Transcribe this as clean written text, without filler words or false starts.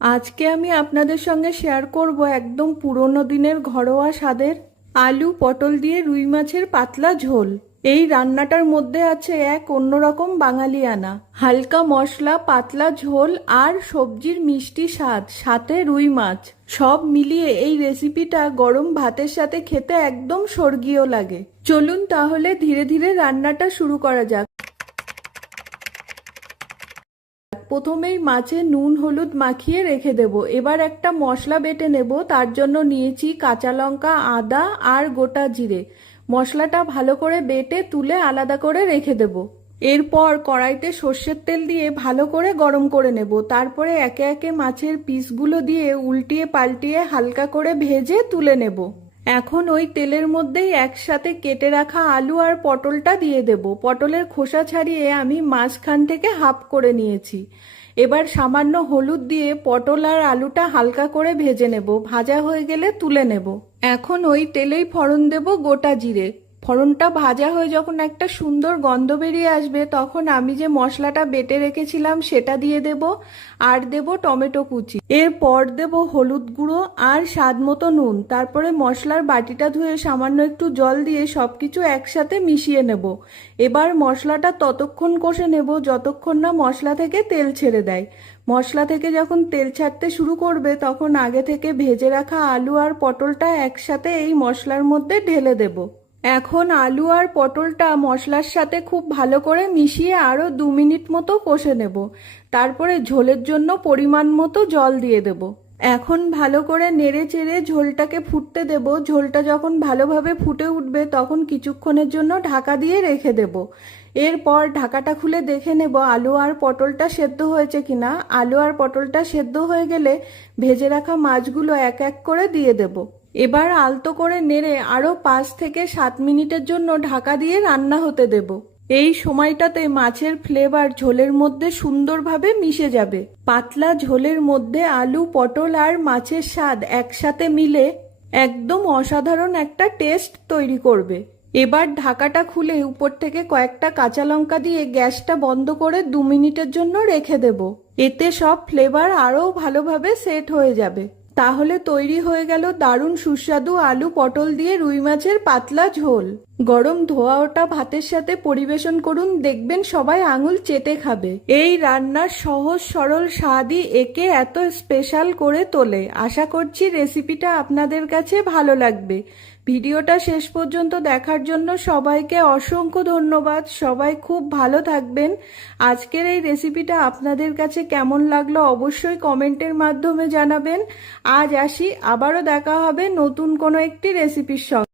আজকে আমি আপনাদের সঙ্গে শেয়ার করব একদম পুরনো দিনের ঘরোয়া স্বাদের আলু পটল দিয়ে রুই মাছের পাতলা ঝোল। এই রান্নাটার মধ্যে আছে এক অন্যরকম বাঙালিয়ানা, হালকা মশলা, পাতলা ঝোল আর সবজির মিষ্টি স্বাদ, সাথে রুই মাছ। সব মিলিয়ে এই রেসিপিটা গরম ভাতের সাথে খেতে একদম স্বর্গীয় লাগে। চলুন তাহলে ধীরে ধীরে রান্নাটা শুরু করা যাক। প্রথমেই মাছে নুন হলুদ মাখিয়ে রেখে দেব। এবার একটা মশলা বেটে নেব। তার জন্য নিয়েছি কাঁচা লঙ্কা, আদা আর গোটা জিরে। মশলাটা ভালো করে বেটে তুলে আলাদা করে রেখে দেব। এরপর কড়াইতে সর্ষের তেল দিয়ে ভালো করে গরম করে নেব। তারপরে একে একে মাছের পিসগুলো দিয়ে উল্টিয়ে পাল্টিয়ে হালকা করে ভেজে তুলে নেব। এখন ওই তেলের মধ্যেই একসাথে কেটে রাখা আলু আর পটলটা দিয়ে দেব। পটলের খোসা ছাড়িয়ে আমি মাঝখান থেকে হাফ করে নিয়েছি। এবার সামান্য হলুদ দিয়ে পটল আর আলুটা হালকা করে ভেজে নেব। ভাজা হয়ে গেলে তুলে নেব। এখন ওই তেলেই ফোড়ন দেব গোটা জিরে। ফোড়নটা ভাজা হয়ে যখন একটা সুন্দর গন্ধ বেরিয়ে আসবে, তখন আমি যে মশলাটা বেটে রেখেছিলাম সেটা দিয়ে দেব, আর দেব টমেটো কুচি। এরপর দেব হলুদ গুঁড়ো আর স্বাদ মতো নুন। তারপরে মশলার বাটিটা ধুয়ে সামান্য একটু জল দিয়ে সবকিছু একসাথে মিশিয়ে নেব। এবার মশলাটা ততক্ষণ কষে নেব যতক্ষণ না মশলা থেকে তেল ছেড়ে দেয়। মশলা থেকে যখন তেল ছাড়তে শুরু করবে, তখন আগে থেকে ভেজে রাখা আলু আর পটলটা একসাথে এই মশলার মধ্যে ঢেলে দেব। এখন আলু আর পটলটা মশলার সাথে খুব ভালো করে মিশিয়ে আরও 2 মিনিট মতো কষে নেব। তারপরে ঝোলের জন্য পরিমাণ মতো জল দিয়ে দেব। এখন ভালো করে নেড়ে চেড়ে ঝোলটাকে ফুটতে দেব। ঝোলটা যখন ভালোভাবে ফুটে উঠবে, তখন কিছুক্ষণের জন্য ঢাকা দিয়ে রেখে দেব। এরপর ঢাকাটা খুলে দেখে নেব আলু আর পটলটা সেদ্ধ হয়েছে কিনা। আলু আর পটলটা সেদ্ধ হয়ে গেলে ভেজে রাখা মাছগুলো এক এক করে দিয়ে দেব। এবার আলতো করে নেড়ে আরও 5 থেকে 7 মিনিটের জন্য ঢাকা দিয়ে রান্না হতে দেব। এই সময়টাতে মাছের ফ্লেভার ঝোলের মধ্যে সুন্দরভাবে মিশে যাবে। পাতলা ঝোলের মধ্যে আলু, পটল আর মাছের স্বাদ একসাথে মিলে একদম অসাধারণ একটা টেস্ট তৈরি করবে। এবার ঢাকাটা খুলে উপর থেকে কয়েকটা কাঁচা লঙ্কা দিয়ে গ্যাসটা বন্ধ করে 2 মিনিটের জন্য রেখে দেব। এতে সব ফ্লেভার আরও ভালোভাবে সেট হয়ে যাবে। তাহলে তৈরি হয়ে গেল দারুণ সুস্বাদু আলু পটল দিয়ে রুই মাছের পাতলা ঝোল। গরম ধোয়া ওঠা ভাতের সাথে পরিবেশন করুন, দেখবেন সবাই আঙুল চেটে খাবে। এই রান্নার সহজ সরল স্বাদই একে এত স্পেশাল করে তোলে। আশা করছি রেসিপিটা আপনাদের কাছে ভালো লাগবে। ভিডিওটা শেষ পর্যন্ত দেখার জন্য সবাইকে অসংখ্য ধন্যবাদ। সবাই খুব ভালো থাকবেন। আজকের এই রেসিপিটা আপনাদের কাছে কেমন লাগলো অবশ্যই কমেন্টের মাধ্যমে জানাবেন। আজ আসি, আবারও দেখা হবে নতুন কোনো একটি রেসিপির সঙ্গে।